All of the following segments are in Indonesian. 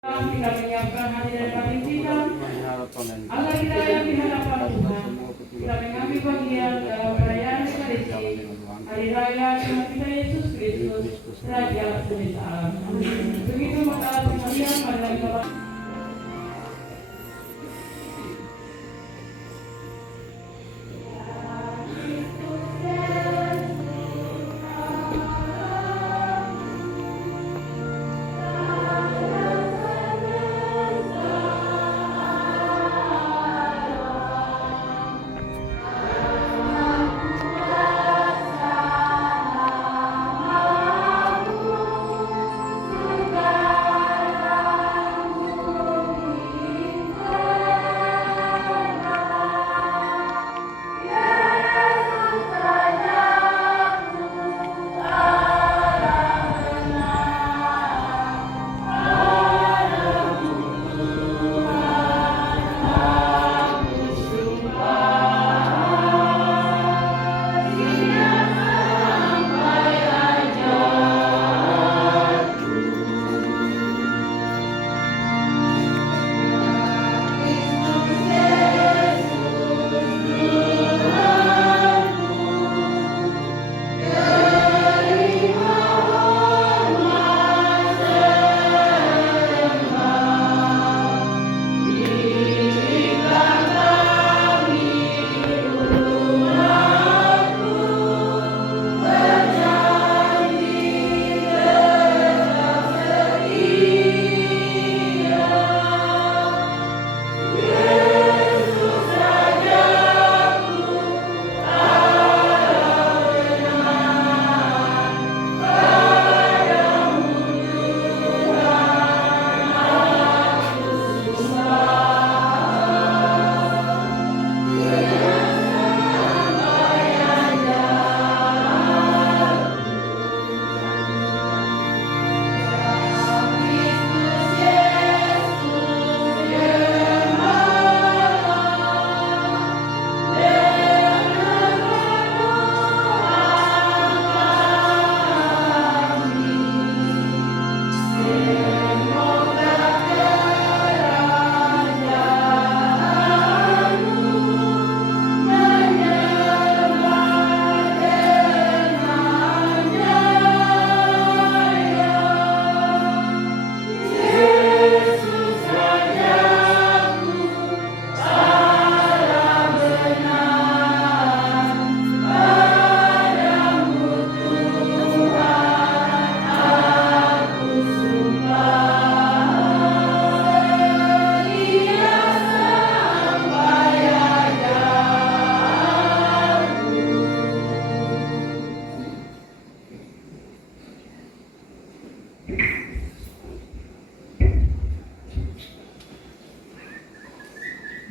Kita menyiapkan hati dan batin kita agar kita yang di hadapan Tuhan kita mengambil bagian dalam perayaan Ekaristi Hari Raya Tuhan kita Yesus Kristus Raja semesta alam. Begitu maka Maria pada kita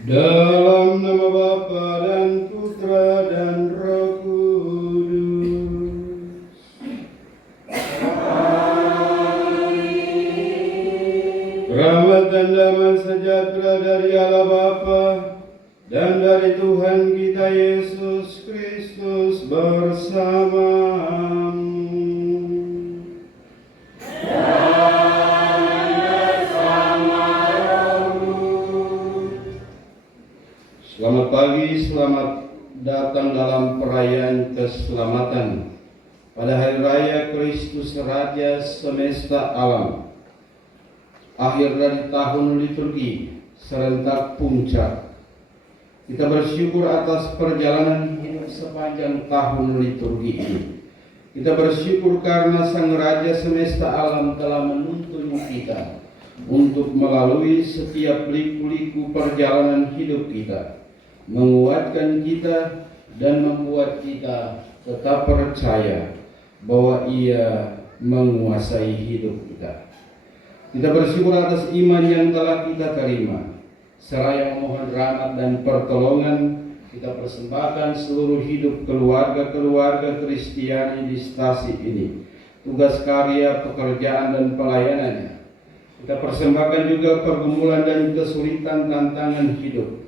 dalam nama Bapa dan Putra dan Roh Kudus. Rahmat dan damai sejahtera dari Allah Bapa dan dari Tuhan kita Yesus Kristus bersamamu. Selamat pagi, selamat datang dalam perayaan keselamatan pada Hari Raya Kristus Raja semesta alam. Akhir dari tahun liturgi serentak puncak. Kita bersyukur atas perjalanan hidup sepanjang tahun liturgi ini. Kita bersyukur karena Sang Raja semesta alam telah menuntun kita untuk melalui setiap liku-liku perjalanan hidup kita, menguatkan kita dan membuat kita tetap percaya bahwa Ia menguasai hidup kita. Kita bersyukur atas iman yang telah kita terima, seraya memohon rahmat dan pertolongan. Kita persembahkan seluruh hidup keluarga-keluarga Kristiani di stasi ini, tugas karya, pekerjaan dan pelayanannya. Kita persembahkan juga pergumulan dan kesulitan tantangan hidup.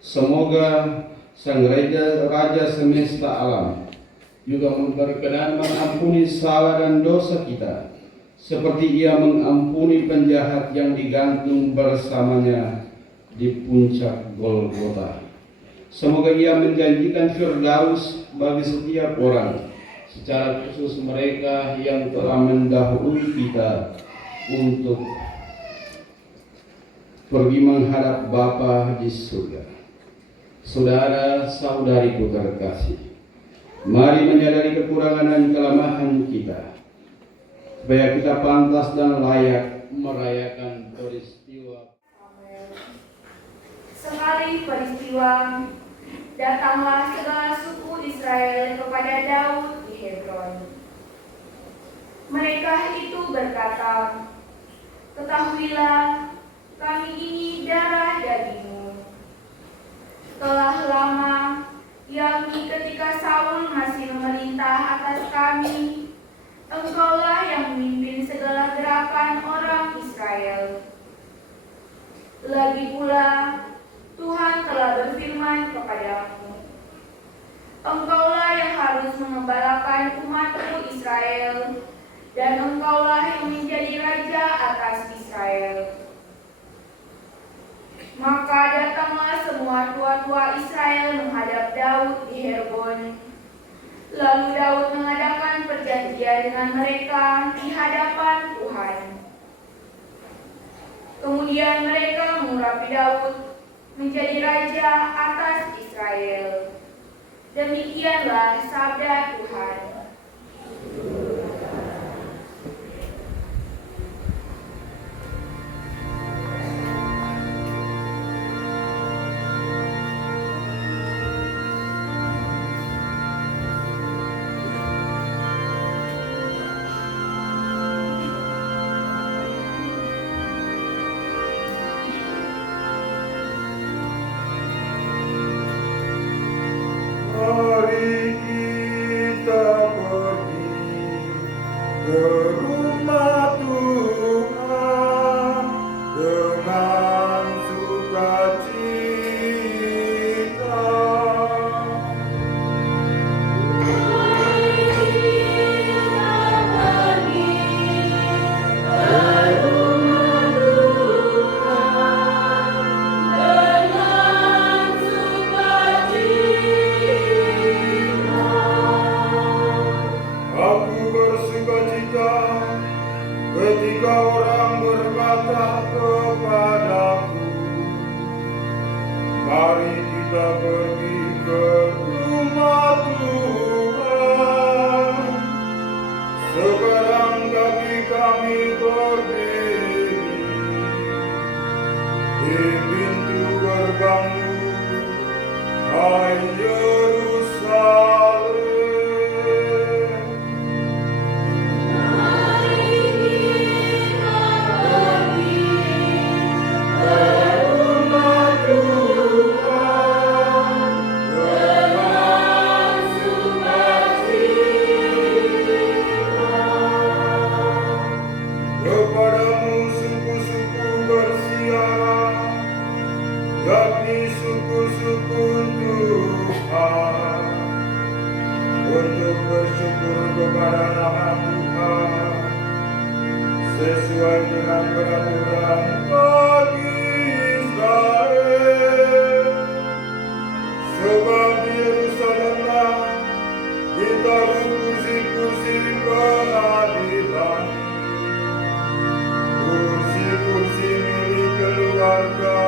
Semoga Sang Raja semesta alam juga berkenan mengampuni salah dan dosa kita, seperti Ia mengampuni penjahat yang digantung bersamanya di puncak Golgota. Semoga Ia menjanjikan Firdaus bagi setiap orang, secara khusus mereka yang telah mendahului kita untuk pergi menghadap Bapa di surga. Saudara-saudariku terkasih, mari menyadari kekurangan dan kelemahan kita, supaya kita pantas dan layak merayakan peristiwa. Sekali peristiwa, datanglah segala suku Israel kepada Daud di Hebron. Mereka itu berkata, "Ketahuilah, kami ini darah dagingmu. Telah lama, yakni ketika Saul masih memerintah atas kami, engkaulah yang memimpin segala gerakan orang Israel. Lagi pula, Tuhan telah berfirman kepadamu, engkaulah yang harus mengembalakan umatku Israel, dan engkaulah yang menjadi raja atas Israel." Maka datanglah semua tua-tua Israel menghadap Daud di Hebron. Lalu Daud mengadakan perjanjian dengan mereka di hadapan Tuhan. Kemudian mereka mengurapi Daud menjadi raja atas Israel. Demikianlah sabda Tuhan. Mari kita pergi ke rumah Tuhan dengan sukacita. Aku bersukacita ketika orang berkata kepadaku, "Mari kita pergi ke rumah Tuhan." Sekarang kaki kami berdiri di pintu gerbangmu, hai Yerusalem. Kepadamu suku-suku bersiara, yakni suku-suku Tuhan, untuk bersyukur kepada nama Tuhan, sesuai dengan peraturan bagi Israel. Sebab di Yerusalemlah ditaruh kursi-kursi pengadilan, kursi-kursi milik keluarga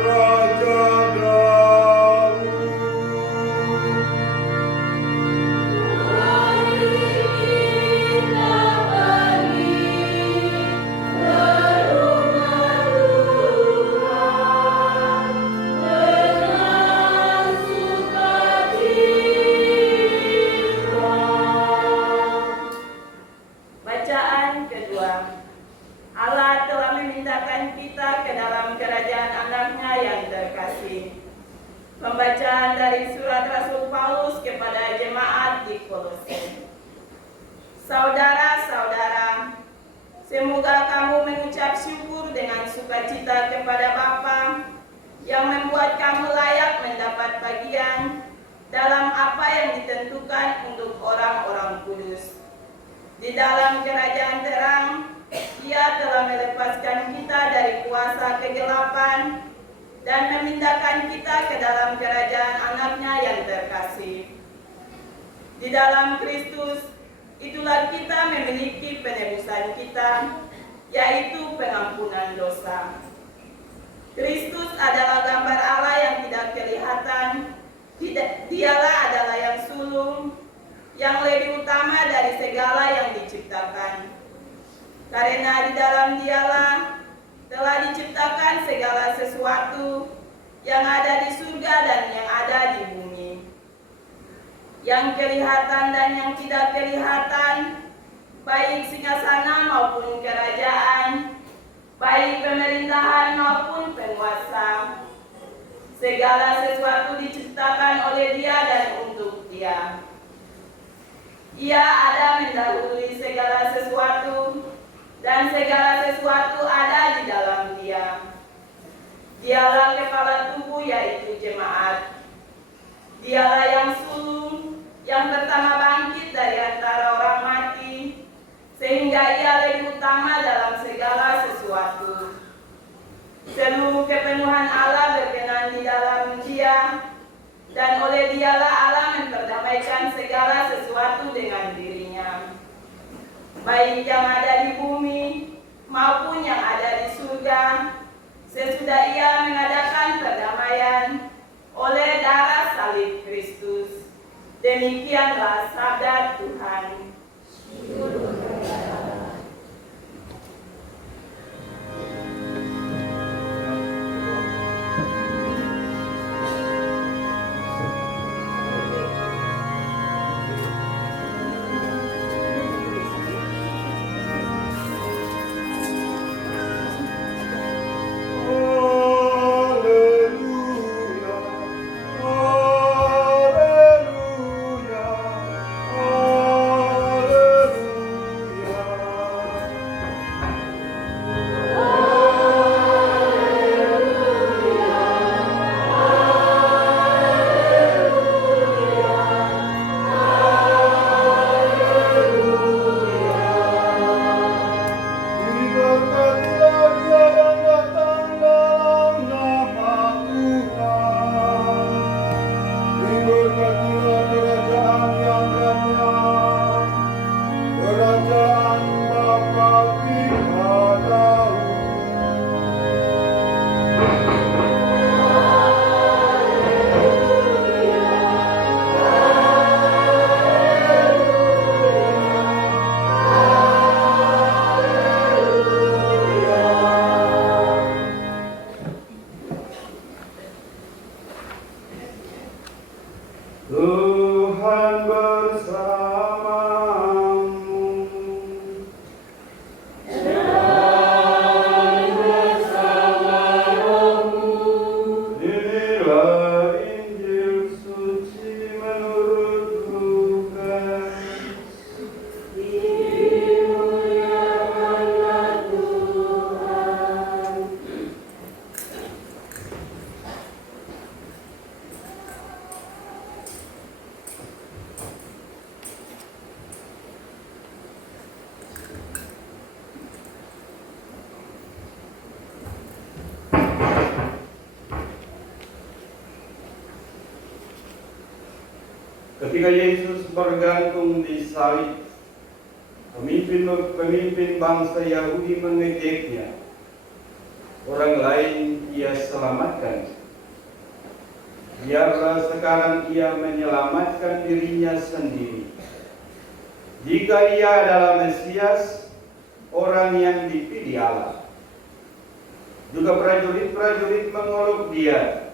Raja Daud. Bacaan kedua. Allah telah memintakan kita ke dalam kerajaan anaknya yang terkasih. Pembacaan dari surat Rasul Paulus kepada jemaat di Kolose. Saudara-saudara, semoga kamu mengucap syukur dengan sukacita kepada Bapa yang membuat kamu layak mendapat bagian dalam apa yang ditentukan untuk orang-orang kudus. Di dalam kerajaan terang, Ia telah melepaskan kita dari kuasa kegelapan dan memindahkan kita ke dalam kerajaan Anak-Nya yang terkasih. Di dalam Kristus, itulah kita memiliki penebusan kita, yaitu pengampunan dosa. Kristus adalah gambar Allah yang tidak kelihatan. Dialah adalah yang sulung, yang lebih utama dari segala yang diciptakan. Karena di dalam Dialah telah diciptakan segala sesuatu yang ada di surga dan yang ada di bumi, yang kelihatan dan yang tidak kelihatan, baik singgasana maupun kerajaan, baik pemerintahan maupun penguasa. Segala sesuatu diciptakan oleh Dia dan untuk Dia. Ia ada mendahului segala sesuatu, dan segala sesuatu ada di dalam Dia. Dialah kepala tubuh, yaitu jemaat. Dialah yang sulung, yang pertama bangkit dari antara orang mati, sehingga Ia lebih utama dalam segala sesuatu. Seluruh kepenuhan Allah berkenan di dalam Dia, dan oleh Dialah Allah memperdamaikan segala sesuatu dengan dirinya, baik yang ada di bumi maupun yang ada di surga, sesudah Ia mengadakan perdamaian oleh darah salib Kristus. Demikianlah sabda Tuhan. Tuhan bersamamu. Inilah Injil suci menurut Lukas. Dimuliakanlah Tuhan. Ketika Yesus bergantung di salib, pemimpin bangsa Yahudi mengejeknya. Orang lain Ia selamatkan. Biarlah sekarang Ia menyelamatkan dirinya sendiri. Jika Ia adalah Mesias, orang yang dipilih Allah. Juga prajurit-prajurit mengolok Dia.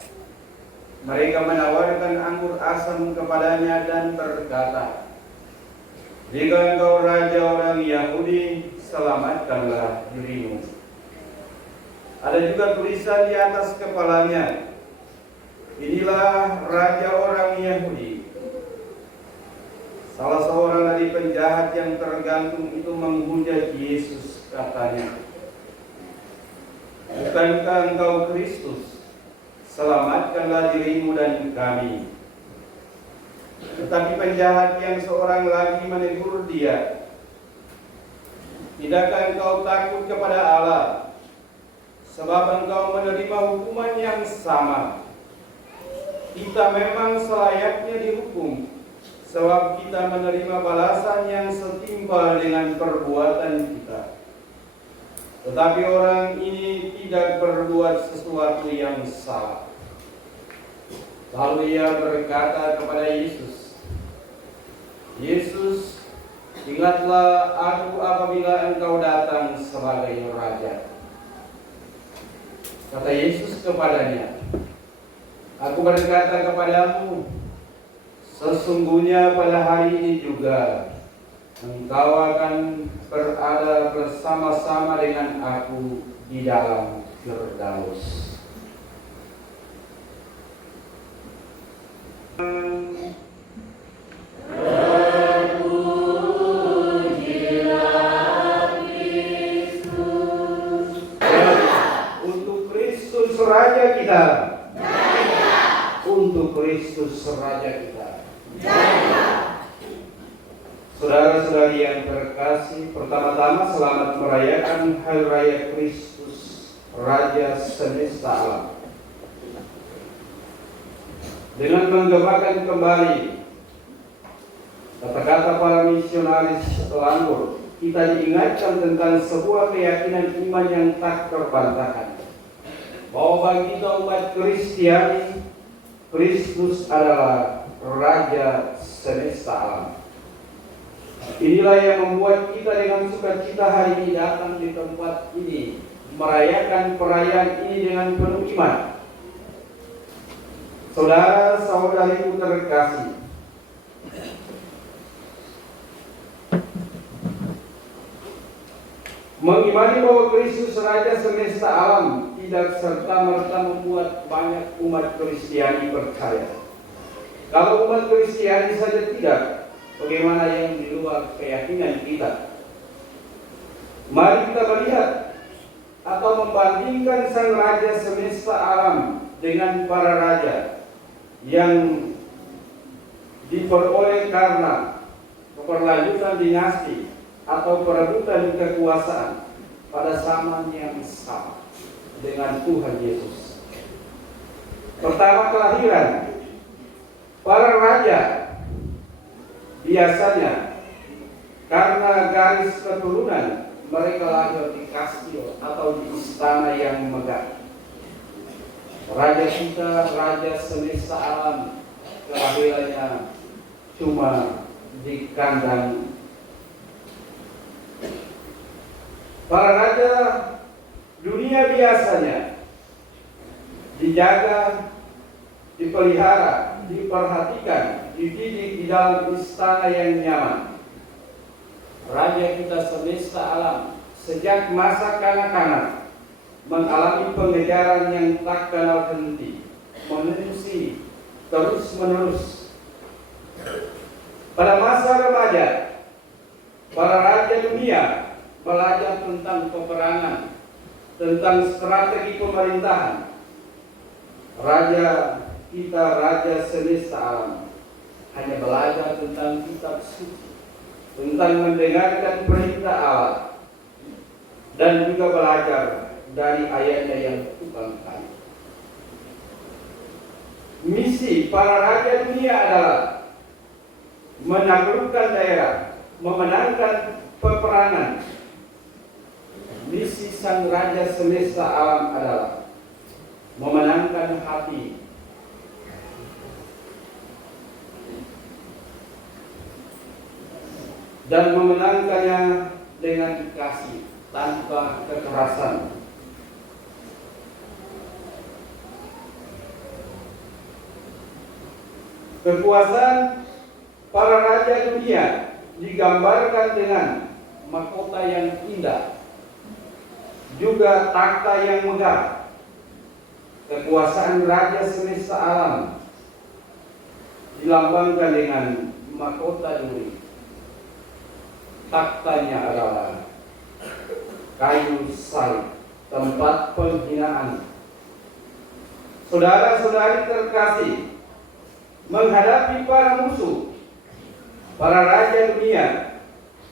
Mereka menawarkan anggur asam kepadanya dan berkata, "Jika engkau raja orang Yahudi, selamatkanlah dirimu." Ada juga tulisan di atas kepalanya, "Inilah raja orang Yahudi." Salah seorang dari penjahat yang tergantung itu menghujat Yesus, katanya, "Bukankah engkau Kristus? Selamatkanlah dirimu dan kami." Tetapi penjahat yang seorang lagi menegur Dia, Tidakkah engkau takut kepada Allah, sebab engkau menerima hukuman yang sama? Kita memang selayaknya dihukum, sebab kita menerima balasan yang setimpal dengan perbuatan kita. Tetapi orang ini tidak berbuat sesuatu yang salah. Lalu ia berkata kepada Yesus, "Yesus, ingatlah aku apabila engkau datang sebagai Raja." Kata Yesus kepadanya, "Aku berkata kepadamu, sesungguhnya pada hari ini juga engkau akan berada bersama-sama dengan aku di dalam Firdaus." Untuk Kristus Raja kita. Untuk Kristus Raja kita. Saudara-saudari yang terkasih, pertama-tama selamat merayakan Hari Raya Kristus Raja semesta alam. Dengan menggemakan kembali kata-kata para misionaris Langgur, kita diingatkan tentang sebuah keyakinan iman yang tak terbantahkan, bahwa bagi kita umat Kristiani, Kristus adalah Raja semesta alam. Inilah yang membuat kita dengan sukacita hari ini datang di tempat ini, merayakan perayaan ini dengan penuh iman. Saudara-saudariku terkasih, mengimani bahwa Kristus Raja semesta alam tidak serta-merta membuat banyak umat Kristiani percaya. Kalau umat Kristiani saja tidak, bagaimana yang di luar keyakinan kita? Mari kita melihat atau membandingkan Sang Raja semesta alam dengan para raja yang diperoleh karena keberlanjutan dinasti atau perebutan kekuasaan pada zaman yang sama dengan Tuhan Yesus. Pertama, kelahiran. Para raja biasanya karena garis keturunan mereka lahir di kastil atau di istana yang megah. Raja kita, Raja semesta alam, kelahirannya cuma di kandang. Para raja dunia biasanya dijaga, dipelihara, diperhatikan, dididik di dalam istana yang nyaman. Raja kita semesta alam sejak masa kanak-kanak mengalami pengejaran yang tak kenal henti, menerusi terus-menerus. Pada masa remaja, para raja dunia belajar tentang peperangan, tentang strategi pemerintahan. Raja kita, Raja semesta alam, hanya belajar tentang kitab suci, tentang mendengarkan perintah Allah, dan juga belajar dari ayatnya yang tukang kayu. Misi para raja dunia adalah menaklukkan daerah, memenangkan peperangan. Misi Sang Raja semesta alam adalah memenangkan hati dan memenangkannya dengan kasih tanpa kekerasan. Kekuasaan para raja dunia digambarkan dengan mahkota yang indah, juga takhta yang megah. Kekuasaan Raja semesta alam dilambangkan dengan mahkota duri. Takhtanya adalah kayu salib, tempat penghinaan. Saudara-saudari terkasih, menghadapi para musuh, para raja dunia,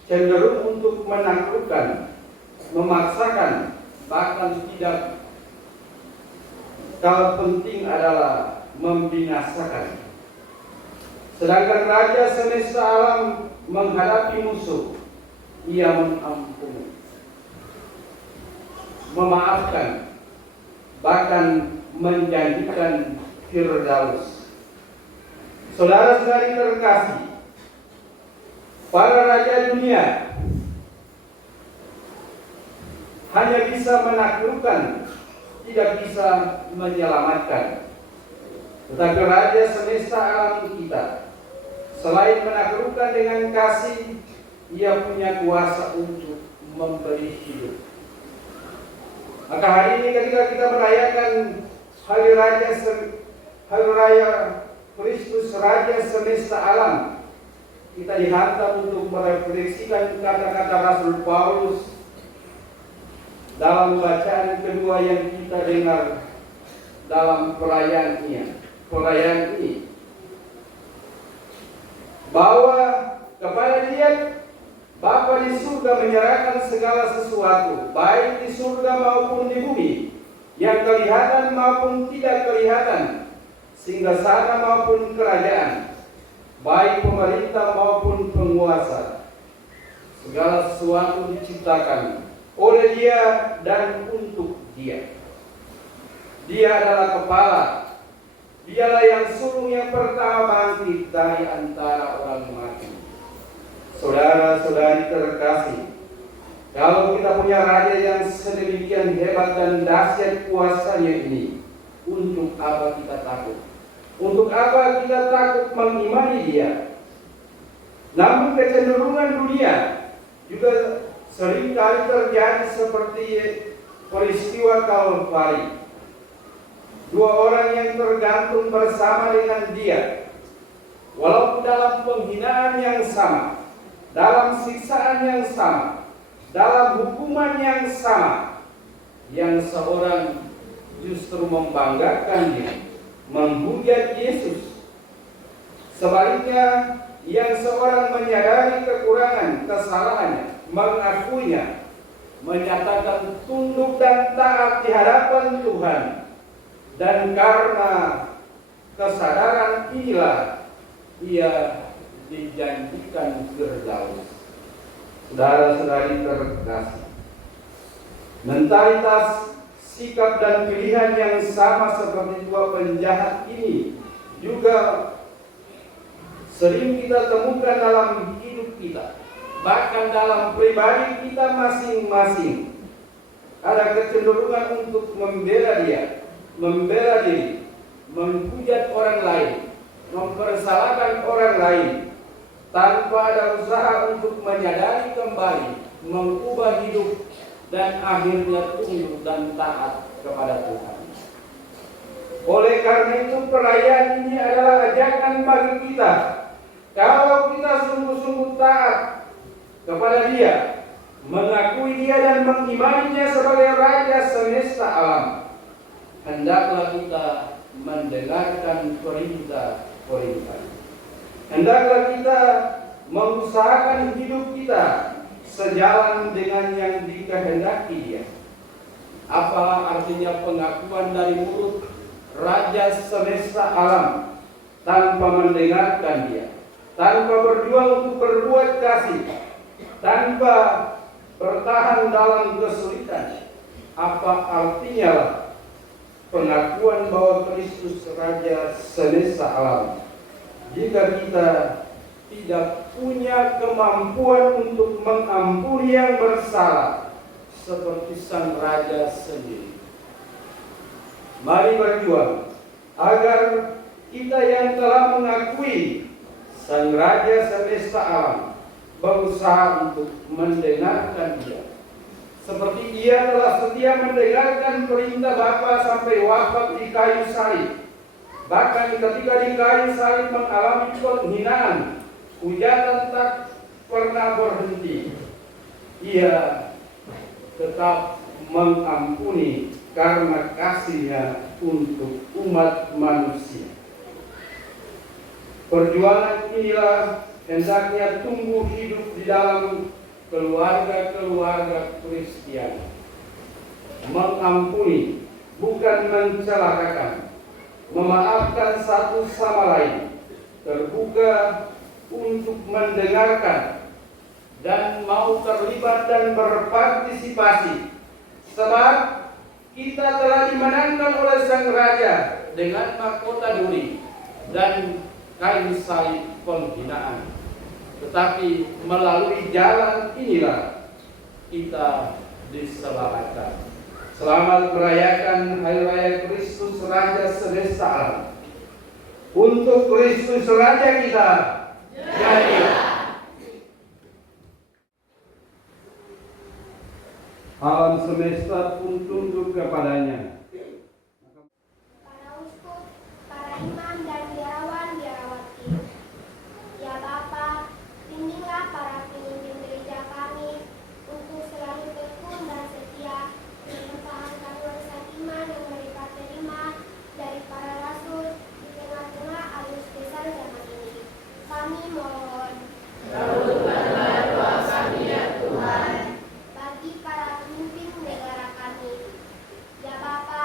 cenderung untuk menaklukkan, memaksakan, bahkan tidak. Hal penting adalah membinasakan. Sedangkan Raja semesta alam menghadapi musuh, ia mengampuni, memaafkan, bahkan menjanjikan Firdaus. Saudara-saudari terkasih, para raja dunia hanya bisa menaklukkan, tidak bisa menyelamatkan. Tetapi Raja semesta alam kita, selain menaklukkan dengan kasih, ia punya kuasa untuk memberi hidup. Maka hari ini ketika kita merayakan Hari Raya Kristus Raja semesta alam, kita dihantam untuk merefleksikan kata-kata Rasul Paulus dalam bacaan kedua yang kita dengar dalam perayaan ini, bahwa kepada Dia Bapa di surga menyerahkan segala sesuatu, baik di surga maupun di bumi, yang kelihatan maupun tidak kelihatan, singgasana maupun kerajaan, baik pemerintah maupun penguasa. Segala sesuatu diciptakan oleh Dia dan untuk Dia. Dia adalah kepala. Dialah yang sulung yang pertama bangkit dari antara orang mati. Saudara-saudari terkasih, kalau kita punya raja yang sedemikian hebat dan dahsyat kuasanya ini, untuk apa kita takut? Untuk apa kita takut mengimani Dia? Namun kecenderungan dunia juga seringkali terjadi seperti peristiwa Kalvari. Dua orang yang tergantung bersama dengan Dia, walaupun dalam penghinaan yang sama, dalam siksaan yang sama, dalam hukuman yang sama, yang seorang justru membanggakan diri, menghujat Yesus. Sebaliknya, yang seorang menyadari kekurangan, kesalahannya, mengakuinya, menyatakan tunduk dan taat di hadapan Tuhan. Dan karena kesadaran inilah ia dijanjikan Firdaus. Saudara-saudari terkasih, mentalitas, sikap dan pilihan yang sama seperti dua penjahat ini juga sering kita temukan dalam hidup kita. Bahkan dalam pribadi kita masing-masing ada kecenderungan untuk membela Dia, membela diri, menghujat orang lain, mempersalahkan orang lain, tanpa ada usaha untuk menyadari kembali, mengubah hidup, dan akhirnya tunduk dan taat kepada Tuhan. Oleh karena itu perayaan ini adalah ajakan bagi kita, kalau kita sungguh-sungguh taat kepada Dia, mengakui Dia dan mengimaninya sebagai Raja semesta alam, hendaklah kita mendengarkan perintah-perintah. Hendaklah kita mengusahakan hidup kita sejalan dengan yang dikehendaki Dia. Apa artinya pengakuan dari mulut Raja semesta alam tanpa mendengarkan Dia, tanpa berjuang untuk berbuat kasih, tanpa bertahan dalam kesulitan? Apa artinya pengakuan bahwa Kristus Raja semesta alam jika kita tidak punya kemampuan untuk mengampuni yang bersalah seperti Sang Raja sendiri? Mari berjuang agar kita yang telah mengakui Sang Raja semesta alam berusaha untuk mendengarkan Dia, seperti Ia telah setia mendengarkan perintah Bapa sampai wafat di kayu salib. Bahkan ketika di kayu salib mengalami penghinaan, hujatan tak pernah berhenti, Ia tetap mengampuni karena kasih-Nya untuk umat manusia. Perjuangan inilah hendaknya tumbuh hidup di dalam keluarga-keluarga Kristiani. Mengampuni, bukan mencelakakan, memaafkan satu sama lain, terbuka untuk mendengarkan, dan mau terlibat dan berpartisipasi. Sebab kita telah dimenangkan oleh Sang Raja dengan mahkota duri dan kain salib penghinaan. Tetapi melalui jalan inilah kita diselamatkan. Selamat merayakan Hari Raya Kristus Raja semesta alam. Untuk Kristus Raja kita, jadilah. Alam semesta pun tunduk kepadanya. Para uskup, para imam dan biarawan-biarawati, ya Bapa, bimbinglah para pemimpin gereja kami untuk selalu tekun dan setia mempertahankan warisan iman yang mereka terima dari para rasul di tengah-tengah arus besar zaman ini. Kami mohon. Kabulkanlah doa kami ya Tuhan. Bagi para pemimpin negara kami, ya Bapa,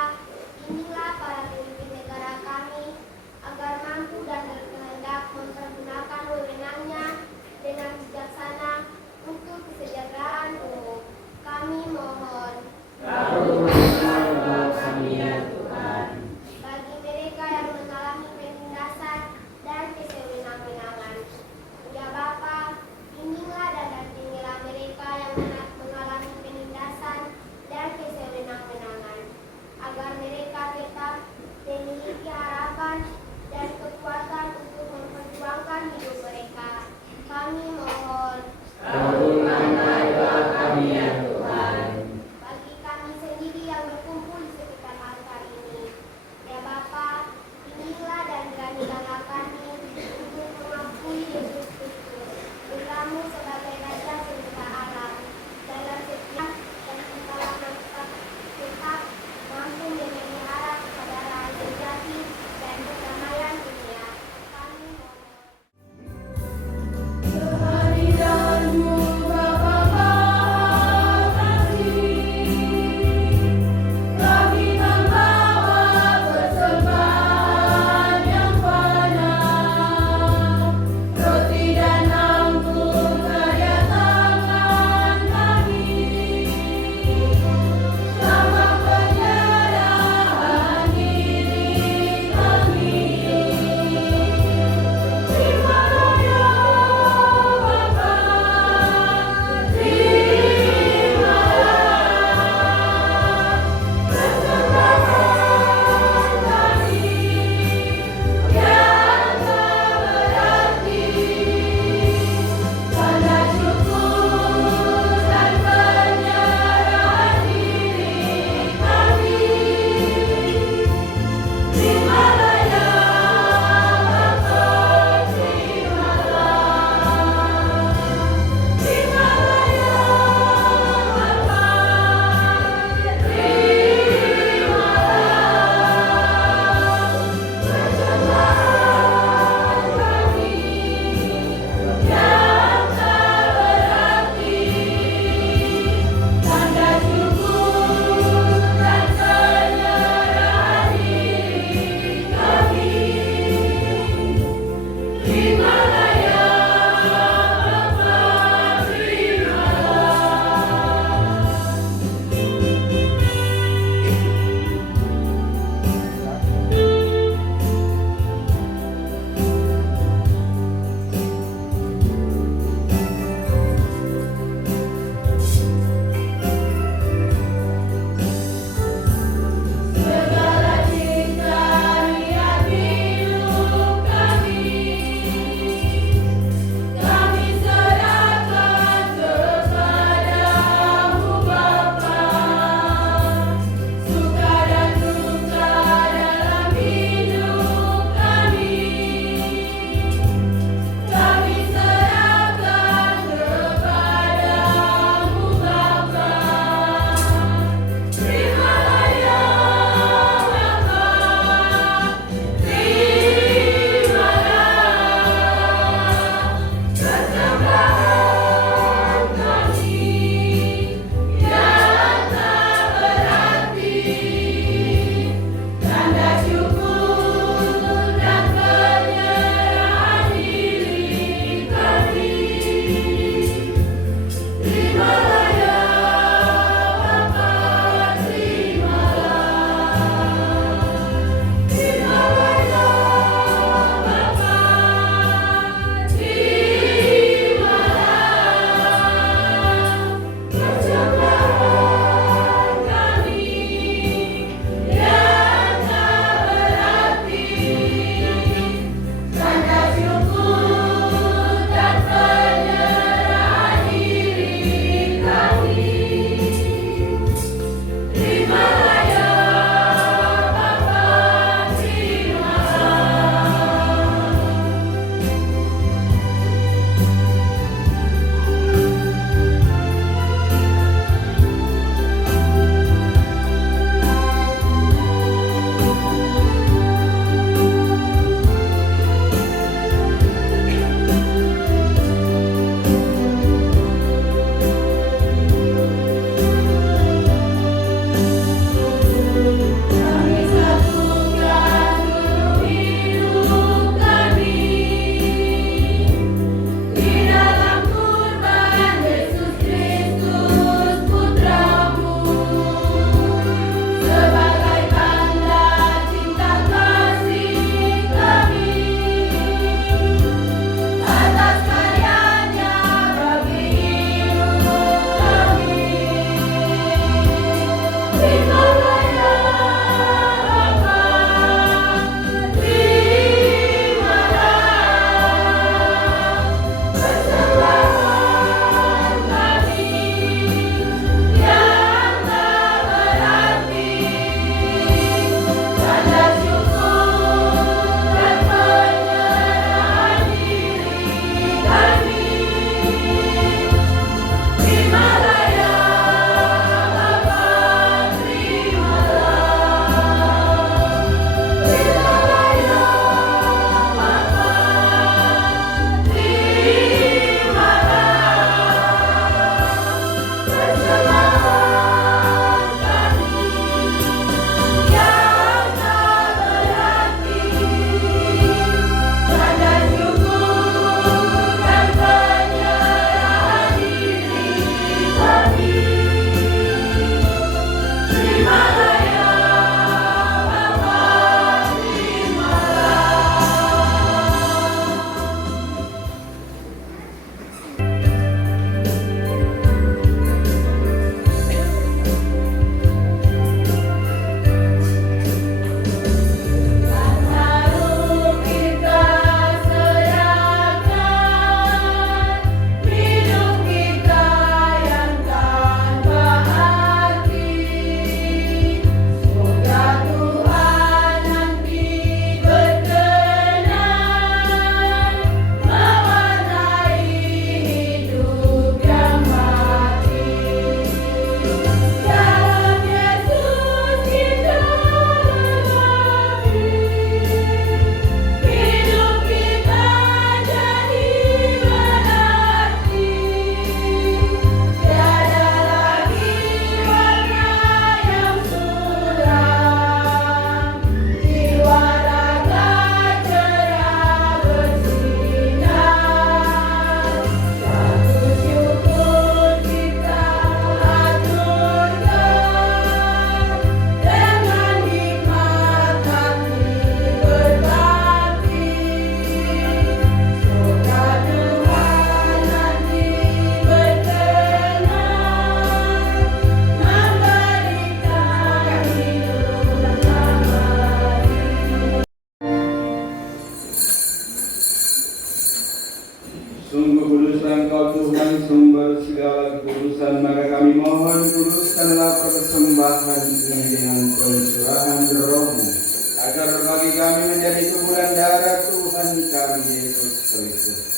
darah Tuhan kami Yesus Kristus.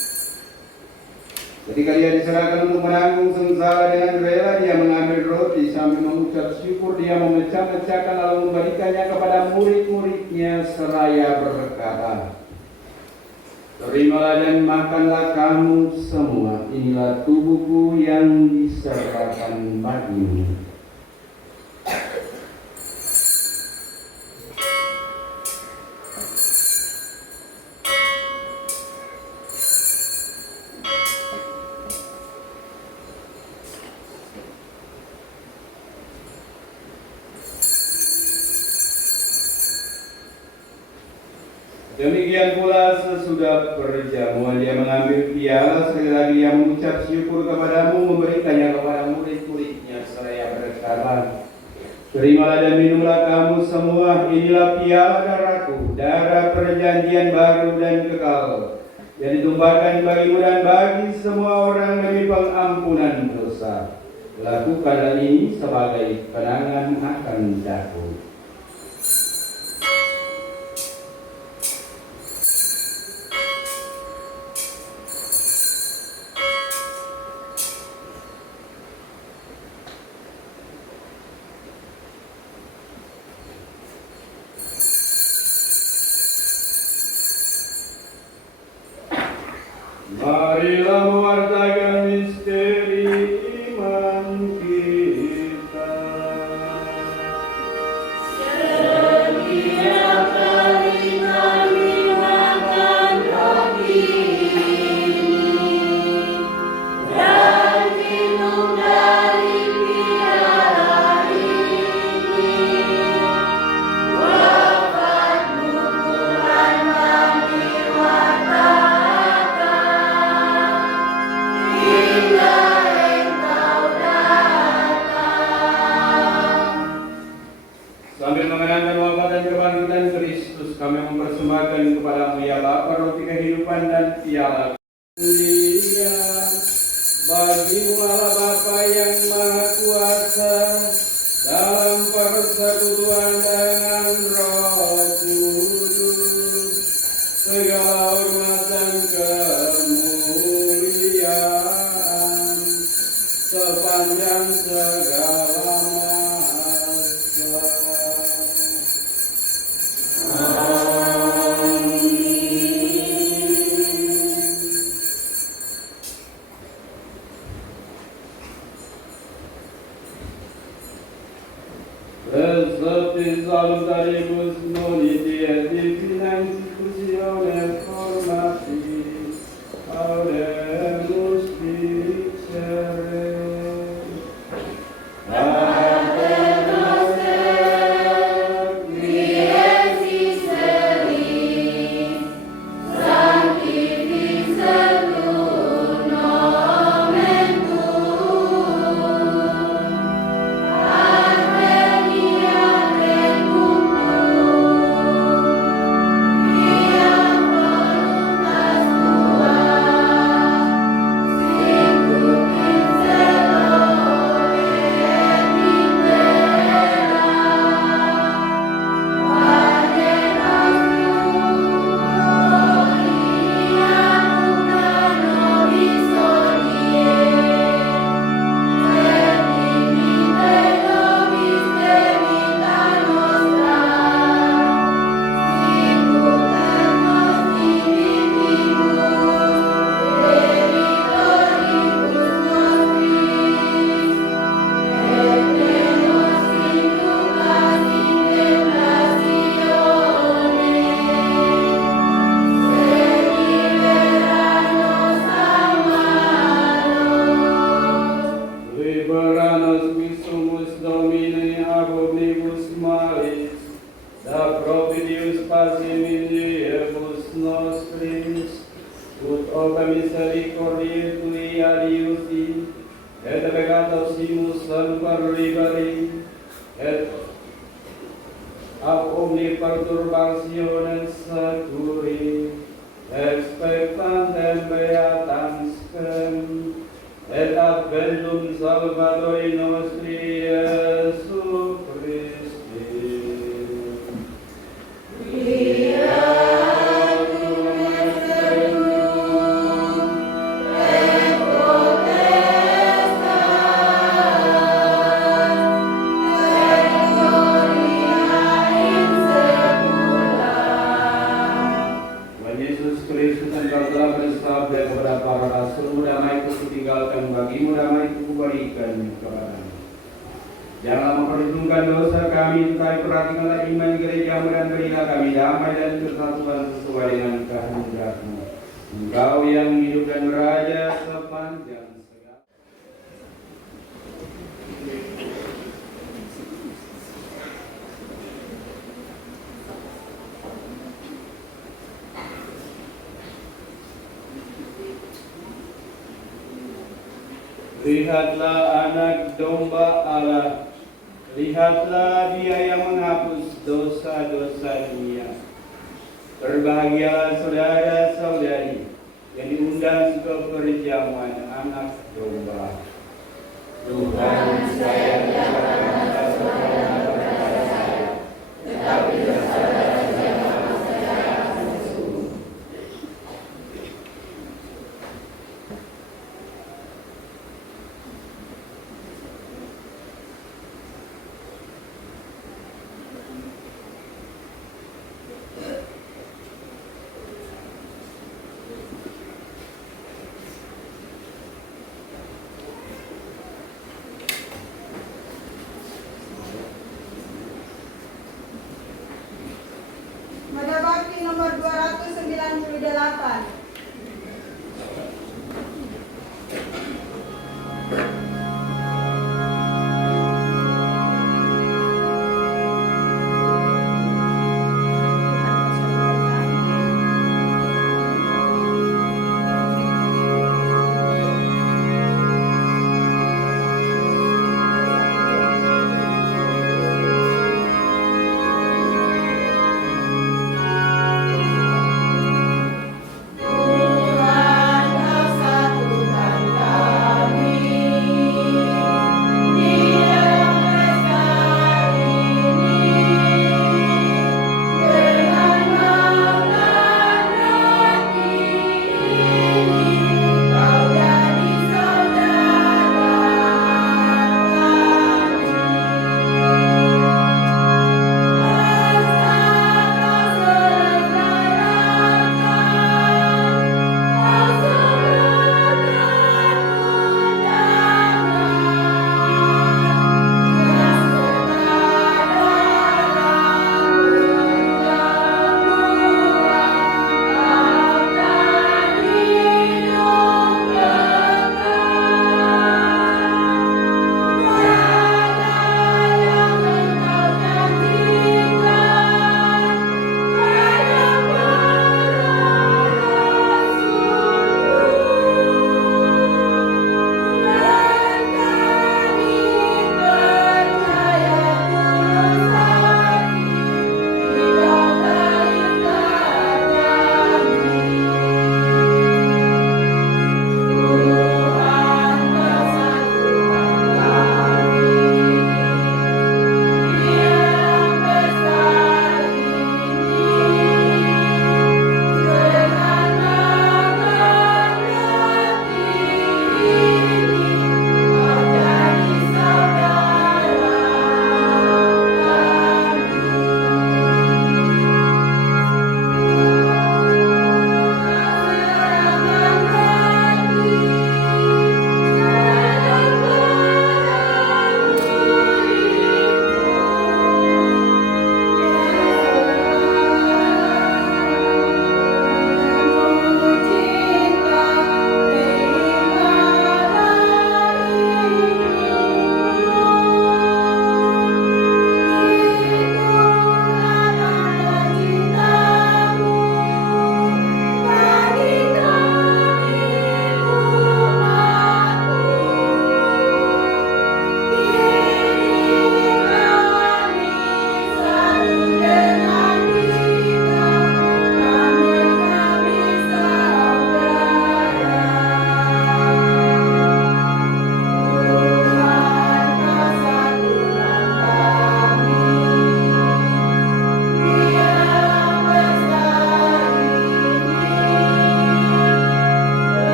Ketika dia diserahkan untuk menanggung sengsara dengan rela, dia mengambil roti sambil mengucap syukur, dia memecah-mecahkan lalu memberikannya kepada murid-muridnya seraya berkata, "Terimalah dan makanlah kamu semua, inilah tubuhku yang diserahkan bagimu." Demikian pula sesudah perjamuan dia mengambil piala, sekali lagi dia mengucap syukur kepadamu, memberikannya kepada murid-muridnya seraya berkata, "Terimalah dan minumlah kamu semua, inilah piala darahku, darah perjanjian baru dan kekal, yang ditumpahkan bagimu dan bagi semua orang demi pengampunan dosa. Lakukanlah ini sebagai kenangan akan aku." Marilah mewartakan misteri iman kita. Setiap kali kami makan roti dan minum dari piala ini, wafatmu Tuhan kami wartakan hingga Engkau datang. Sambil mengenangkan wafat dan kebangkitan Kristus, kami mempersembahkan kepadamu ya Bapa roti kehidupan dan piala Dia bagimu Allah Bapa yang Maha Kuasa, dalam persekutuan dengan Roh Kudus, segala hormat dan kemuliaan sepanjang segala masa. Seperti salutaribus moniti et divina institutione formati, audemus dicere. Liberanos missumus Domini ab omnibus malis, da propitius pacem in diebus nostris, ut oca misericordiae tui adiuti, et peccatosimus semperliberi, et ab omni perturbationem securi, expectantem beatanscem, et adventum Salvatori nostri Iesu Christi. Dia Janganlah memperhitungkan dosa kami, tetapi perhatikanlah iman gereja dan berilah kami damai dan kesatuan sesuai dengan kehendak-Mu. Engkau yang hidup dan beraja sepanjang segala. Lihatlah anak domba Allah, lihatlah Dia yang menghapus dosa-dosa dunia. Berbahagialah saudara-saudari yang diundang ke perjamuan anak domba. Tuhan, saya tidak akan minta saudara kepada saya, tetapi saudara saja maka saya akan sembuh. Mada Bakti nomor 298. Tuhan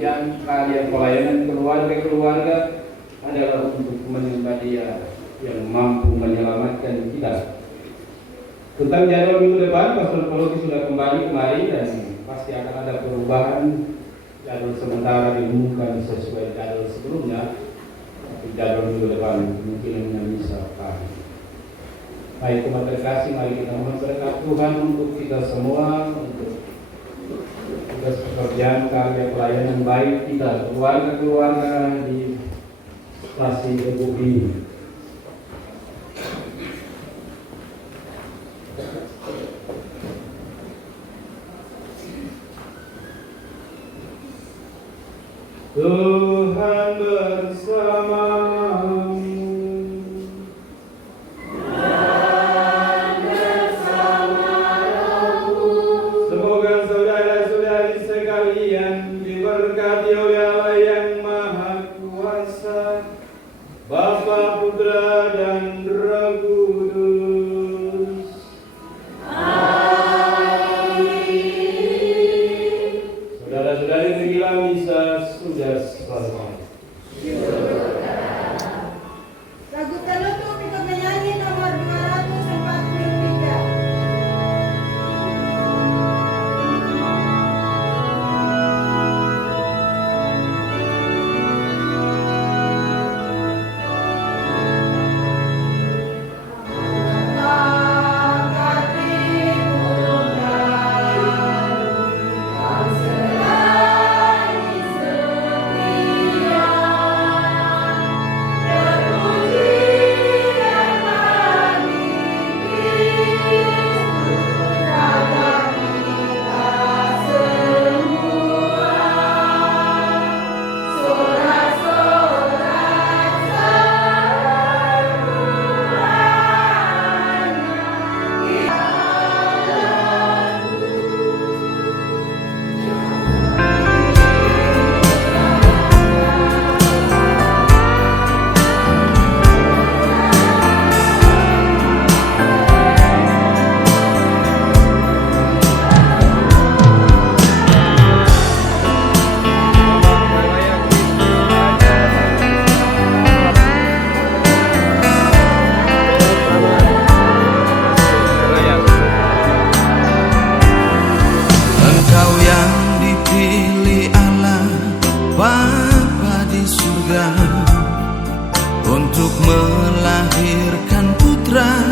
pekerjaan, karya pelayanan keluarga-keluarga adalah untuk menyembah Dia yang mampu menyelamatkan kita. Tentang jadwal minggu depan, Pastor Poloki sudah kembali kemari dan pasti akan ada perubahan. Jadwal sementara diumumkan sesuai jadwal sebelumnya, tapi jadwal minggu depan mungkin hanya bisa pagi. Baik, umat terkasih, mari kita mohon berkat Tuhan untuk kita semua, untuk tugas pekerjaan, karya pelayanan baik kita, keluarga-keluarga di stasi Ebuk ini. Tuhan bersamamu. Semoga saudara-saudari sekalian diberkati oleh Allah yang Maha Kuasa, Bapa, Putra, dan Roh Kudus. Amin. Saudara-saudari, pergilah misa sudah selesai. Lagu penutup ikut menyanyi nomor 243. Engkau yang dipilih Allah Bapa di surga untuk melahirkan putra